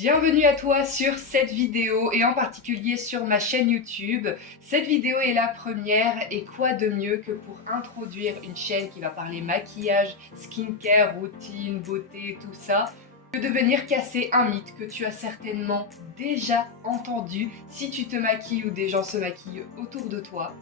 Bienvenue à toi sur cette vidéo et en particulier sur ma chaîne YouTube. Cette vidéo est la première et quoi de mieux que pour introduire une chaîne qui va parler maquillage, skincare, routine, beauté, tout ça, que de venir casser un mythe que tu as certainement déjà entendu si tu te maquilles ou des gens se maquillent autour de toi.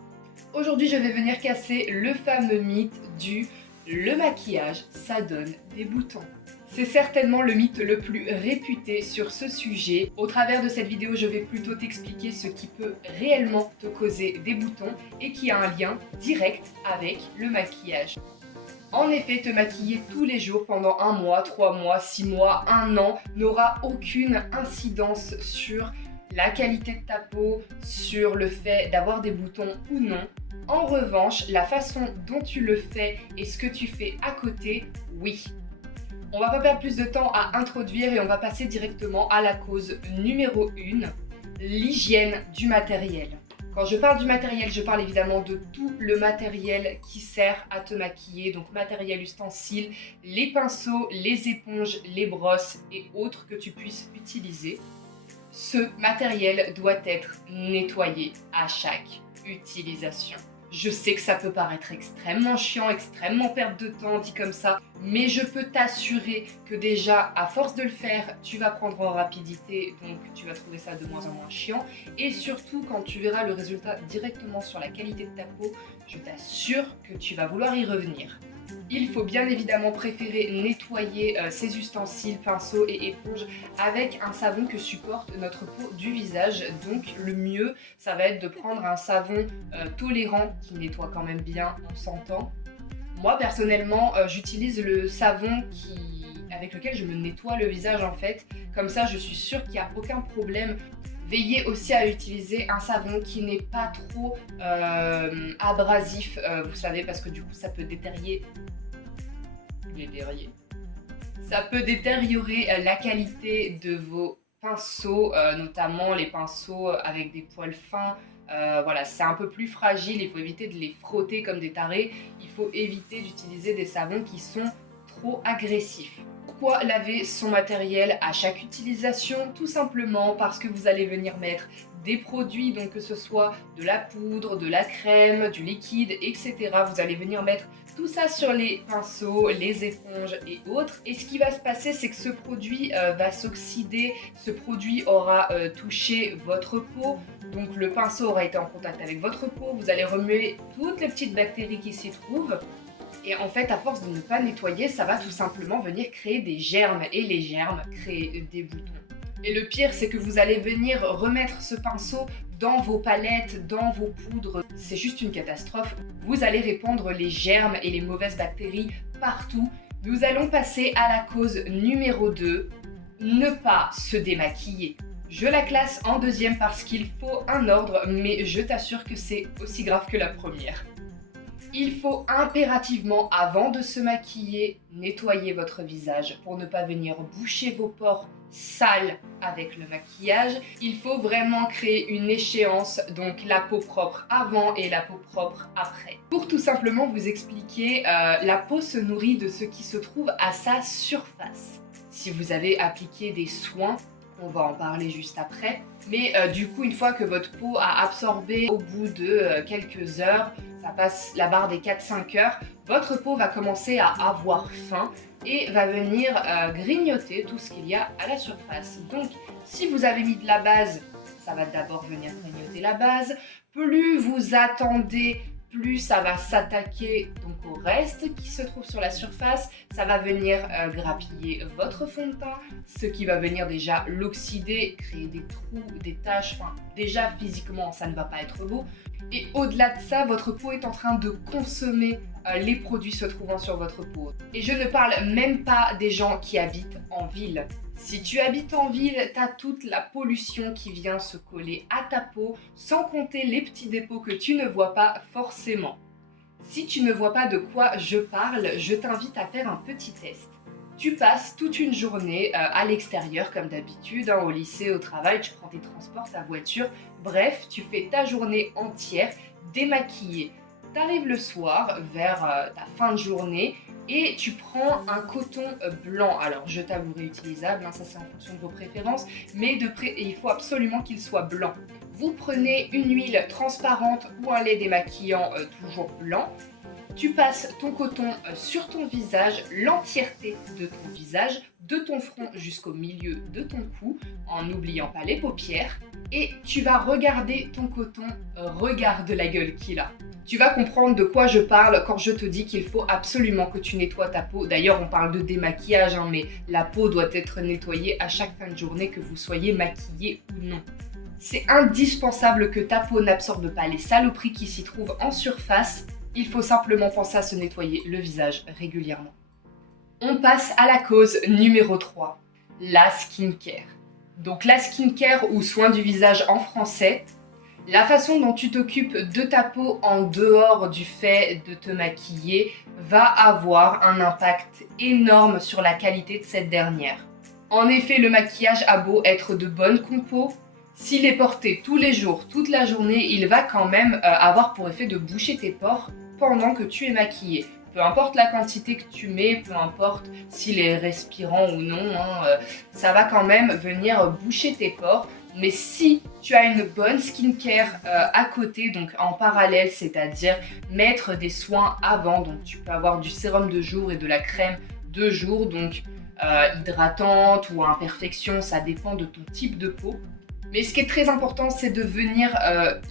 Aujourd'hui, je vais venir casser le fameux mythe du le maquillage, ça donne des boutons. C'est certainement le mythe le plus réputé sur ce sujet. Au travers de cette vidéo, je vais plutôt t'expliquer ce qui peut réellement te causer des boutons et qui a un lien direct avec le maquillage. En effet, te maquiller tous les jours pendant 1 mois, 3 mois, 6 mois, 1 an n'aura aucune incidence sur la qualité de ta peau, sur le fait d'avoir des boutons ou non. En revanche, la façon dont tu le fais et ce que tu fais à côté, oui. On va pas perdre plus de temps à introduire et on va passer directement à la cause numéro 1, l'hygiène du matériel. Quand je parle du matériel, je parle évidemment de tout le matériel qui sert à te maquiller, donc matériel ustensile, les pinceaux, les éponges, les brosses et autres que tu puisses utiliser. Ce matériel doit être nettoyé à chaque utilisation. Je sais que ça peut paraître extrêmement chiant, extrêmement perte de temps dit comme ça, mais je peux t'assurer que déjà, à force de le faire, tu vas prendre en rapidité, donc tu vas trouver ça de moins en moins chiant. Et surtout, quand tu verras le résultat directement sur la qualité de ta peau, je t'assure que tu vas vouloir y revenir. Il faut bien évidemment préférer nettoyer ses ustensiles, pinceaux et éponges avec un savon que supporte notre peau du visage. Donc le mieux, ça va être de prendre un savon tolérant qui nettoie quand même bien, on s'entend. Moi personnellement, j'utilise le savon avec lequel je me nettoie le visage en fait. Comme ça, je suis sûre qu'il n'y a aucun problème. Veillez aussi à utiliser un savon qui n'est pas trop abrasif, vous savez, parce que du coup ça peut ça peut détériorer la qualité de vos pinceaux, notamment les pinceaux avec des poils fins. Voilà, c'est un peu plus fragile, il faut éviter de les frotter comme des tarés. Il faut éviter d'utiliser des savons qui sont trop agressifs. Pourquoi laver son matériel à chaque utilisation? Tout simplement parce que vous allez venir mettre des produits, donc que ce soit de la poudre, de la crème, du liquide, etc. Vous allez venir mettre tout ça sur les pinceaux, les éponges et autres. Et ce qui va se passer, c'est que ce produit va s'oxyder, ce produit aura touché votre peau. Donc le pinceau aura été en contact avec votre peau, vous allez remuer toutes les petites bactéries qui s'y trouvent. Et en fait, à force de ne pas nettoyer, ça va tout simplement venir créer des germes. Et les germes créent des boutons. Et le pire, c'est que vous allez venir remettre ce pinceau dans vos palettes, dans vos poudres. C'est juste une catastrophe. Vous allez répandre les germes et les mauvaises bactéries partout. Nous allons passer à la cause numéro 2, ne pas se démaquiller. Je la classe en deuxième parce qu'il faut un ordre, mais je t'assure que c'est aussi grave que la première. Il faut impérativement, avant de se maquiller, nettoyer votre visage pour ne pas venir boucher vos pores sales avec le maquillage. Il faut vraiment créer une échéance, donc la peau propre avant et la peau propre après. Pour tout simplement vous expliquer, la peau se nourrit de ce qui se trouve à sa surface. Si vous avez appliqué des soins, on va en parler juste après, mais du coup, une fois que votre peau a absorbé au bout de quelques heures, ça passe la barre des 4-5 heures, votre peau va commencer à avoir faim et va venir grignoter tout ce qu'il y a à la surface. Donc, si vous avez mis de la base, ça va d'abord venir grignoter la base. Plus vous attendez, plus ça va s'attaquer donc au reste qui se trouve sur la surface. Ça va venir grappiller votre fond de teint, ce qui va venir déjà l'oxyder, créer des trous, des taches. Enfin, déjà physiquement, ça ne va pas être beau. Et au-delà de ça, votre peau est en train de consommer les produits se trouvant sur votre peau. Et je ne parle même pas des gens qui habitent en ville. Si tu habites en ville, tu as toute la pollution qui vient se coller à ta peau, sans compter les petits dépôts que tu ne vois pas forcément. Si tu ne vois pas de quoi je parle, je t'invite à faire un petit test. Tu passes toute une journée à l'extérieur comme d'habitude, au lycée, au travail, tu prends tes transports, ta voiture, bref, tu fais ta journée entière démaquillée. Tu arrives le soir, vers ta fin de journée, et tu prends un coton blanc. Alors jetable ou réutilisable, hein, ça c'est en fonction de vos préférences, mais il faut absolument qu'il soit blanc. Vous prenez une huile transparente ou un lait démaquillant toujours blanc. Tu passes ton coton sur ton visage, l'entièreté de ton visage, de ton front jusqu'au milieu de ton cou, en n'oubliant pas les paupières. Et tu vas regarder ton coton, regarde la gueule qu'il a. Tu vas comprendre de quoi je parle quand je te dis qu'il faut absolument que tu nettoies ta peau. D'ailleurs, on parle de démaquillage, hein, mais la peau doit être nettoyée à chaque fin de journée, que vous soyez maquillé ou non. C'est indispensable que ta peau n'absorbe pas les saloperies qui s'y trouvent en surface. Il faut simplement penser à se nettoyer le visage régulièrement. On passe à la cause numéro 3, la skincare. Donc la skincare ou soin du visage en français, la façon dont tu t'occupes de ta peau en dehors du fait de te maquiller va avoir un impact énorme sur la qualité de cette dernière. En effet, le maquillage a beau être de bonne compo, s'il est porté tous les jours, toute la journée, il va quand même avoir pour effet de boucher tes pores pendant que tu es maquillé. Peu importe la quantité que tu mets, peu importe s'il est respirant ou non, ça va quand même venir boucher tes pores. Mais si tu as une bonne skincare à côté, donc en parallèle, c'est-à-dire mettre des soins avant, donc tu peux avoir du sérum de jour et de la crème de jour, donc hydratante ou à imperfection, ça dépend de ton type de peau. Mais ce qui est très important, c'est de venir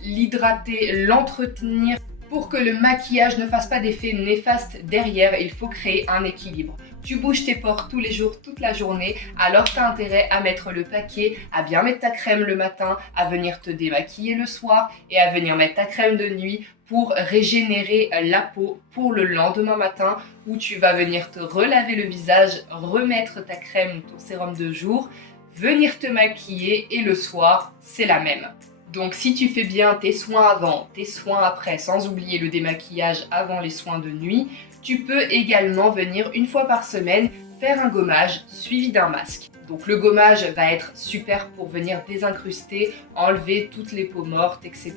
l'hydrater, l'entretenir. Pour que le maquillage ne fasse pas d'effet néfaste derrière, il faut créer un équilibre. Tu bouges tes pores tous les jours, toute la journée, alors tu as intérêt à mettre le paquet, à bien mettre ta crème le matin, à venir te démaquiller le soir et à venir mettre ta crème de nuit pour régénérer la peau pour le lendemain matin où tu vas venir te relaver le visage, remettre ta crème ou ton sérum de jour, venir te maquiller et le soir, c'est la même. Donc si tu fais bien tes soins avant, tes soins après, sans oublier le démaquillage avant les soins de nuit, tu peux également venir une fois par semaine faire un gommage suivi d'un masque. Donc le gommage va être super pour venir désincruster, enlever toutes les peaux mortes, etc.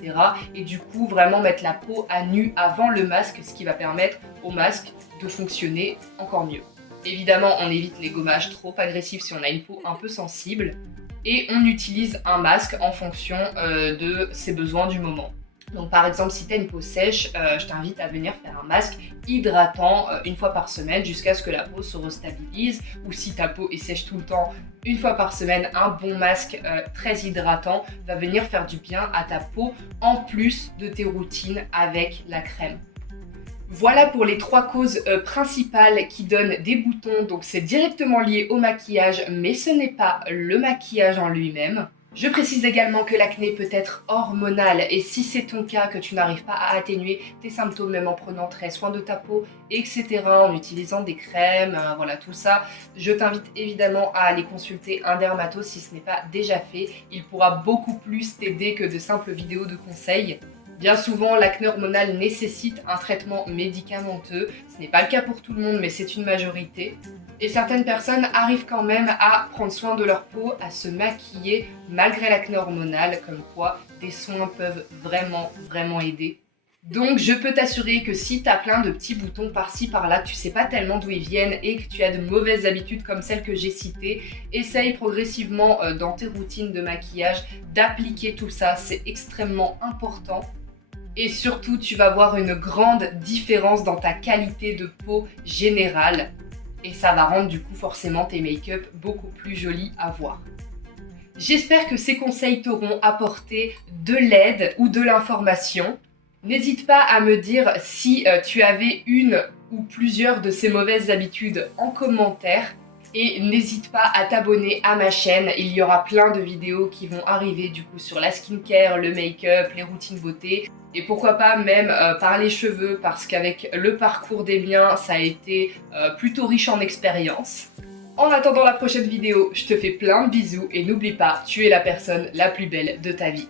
Et du coup vraiment mettre la peau à nu avant le masque, ce qui va permettre au masque de fonctionner encore mieux. Évidemment, on évite les gommages trop agressifs si on a une peau un peu sensible. Et on utilise un masque en fonction de ses besoins du moment. Donc par exemple, si tu as une peau sèche, je t'invite à venir faire un masque hydratant une fois par semaine jusqu'à ce que la peau se restabilise. Ou si ta peau est sèche tout le temps, une fois par semaine, un bon masque très hydratant va venir faire du bien à ta peau en plus de tes routines avec la crème. Voilà pour les 3 causes principales qui donnent des boutons, donc c'est directement lié au maquillage, mais ce n'est pas le maquillage en lui-même. Je précise également que l'acné peut être hormonal et si c'est ton cas, que tu n'arrives pas à atténuer tes symptômes même en prenant très soin de ta peau, etc., en utilisant des crèmes, voilà tout ça, je t'invite évidemment à aller consulter un dermato si ce n'est pas déjà fait. Il pourra beaucoup plus t'aider que de simples vidéos de conseils. Bien souvent, l'acné hormonal nécessite un traitement médicamenteux. Ce n'est pas le cas pour tout le monde, mais c'est une majorité. Et certaines personnes arrivent quand même à prendre soin de leur peau, à se maquiller malgré l'acné hormonal, comme quoi des soins peuvent vraiment aider. Donc je peux t'assurer que si tu as plein de petits boutons par-ci par-là, tu sais pas tellement d'où ils viennent et que tu as de mauvaises habitudes comme celles que j'ai citées, essaye progressivement dans tes routines de maquillage d'appliquer tout ça, c'est extrêmement important. Et surtout, tu vas voir une grande différence dans ta qualité de peau générale. Et ça va rendre du coup forcément tes make-up beaucoup plus jolis à voir. J'espère que ces conseils t'auront apporté de l'aide ou de l'information. N'hésite pas à me dire si tu avais une ou plusieurs de ces mauvaises habitudes en commentaire. Et n'hésite pas à t'abonner à ma chaîne, il y aura plein de vidéos qui vont arriver du coup sur la skincare, le make-up, les routines beauté. Et pourquoi pas même par les cheveux, parce qu'avec le parcours des miens, ça a été plutôt riche en expérience. En attendant la prochaine vidéo, je te fais plein de bisous et n'oublie pas, tu es la personne la plus belle de ta vie.